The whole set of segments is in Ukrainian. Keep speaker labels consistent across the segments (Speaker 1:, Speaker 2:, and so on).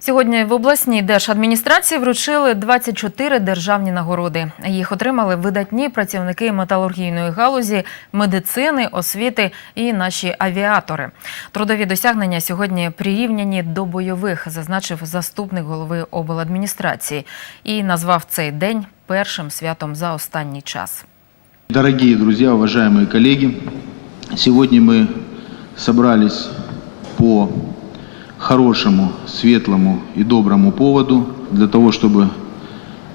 Speaker 1: Сьогодні в обласній держадміністрації вручили 24 державні нагороди. Їх отримали видатні працівники металургійної галузі, медицини, освіти і наші авіатори. Трудові досягнення сьогодні прирівняні до бойових, зазначив заступник голови обладміністрації і назвав цей день першим святом за останній час.
Speaker 2: Дорогие друзья, уважаемые коллеги, сегодня мы собрались по хорошему, светлому и доброму поводу для того, чтобы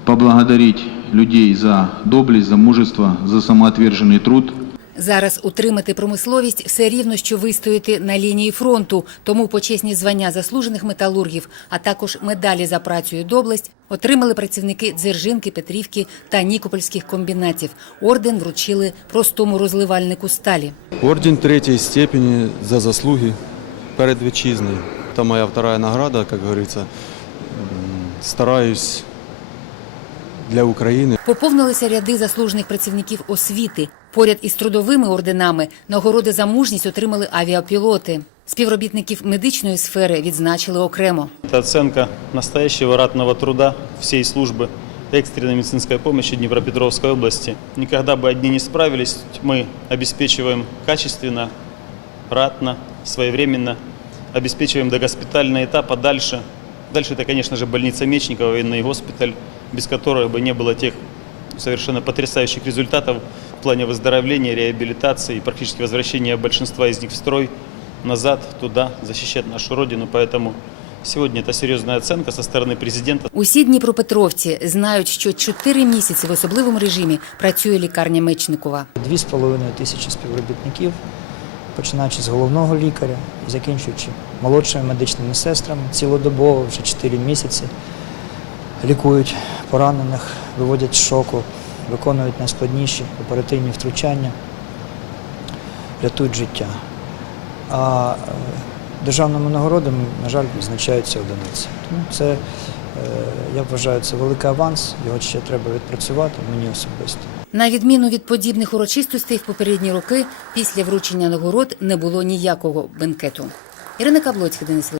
Speaker 2: поблагодарить людей за доблесть, за мужество, за самоотверженный труд –
Speaker 3: Зараз утримати промисловість все рівно, що вистояти на лінії фронту. Тому почесні звання заслужених металургів, а також медалі за працю і доблесть отримали працівники Дзержинки, Петрівки та Нікопольських комбінатів. Орден вручили простому розливальнику сталі.
Speaker 4: Орден третьей степени за заслуги перед вітчизною. Это моя вторая награда, как говорится. М, Стараюсь для України.
Speaker 3: Поповнилися ряди заслужених працівників освіти. Поряд із трудовими орденами нагороди за мужність отримали авіапілоти. Співробітників медичної сфери відзначили окремо.
Speaker 5: Это оценка настоящего ратного труда всей службы экстренной медицинской помощи Днепропетровской области. Никогда бы одни не справились, мы обеспечиваем качественно, ратно, своевременно, обеспечиваем до госпитального этапа дальше. Дальше это, конечно же, больница Мечникова, военный госпиталь, без которой бы не было тех совершенно потрясающих результатов в плане выздоровления, реабилитации и практически возвращения большинства из них в строй назад, туда, защищать нашу Родину. Поэтому сегодня это серьезная оценка со стороны президента.
Speaker 3: Усі дніпропетровці знають, що чотири місяці в особливому режимі працює лікарня Мечникова.
Speaker 6: Дві з половиною тисячі співробітників, Починаючи з головного лікаря і закінчуючи молодшими медичними сестрами, цілодобово вже 4 місяці лікують поранених, виводять з шоку, виконують найскладніші оперативні втручання, рятують життя. А е, державними нагородами, на жаль, відзначаються одиниці. Тому це, я вважаю, це великий аванс, його ще треба відпрацювати мені особисто.
Speaker 3: На відміну від подібних урочистостей в попередні роки, після вручення нагород не було ніякого бенкету. Ірина Каблоцька, Денис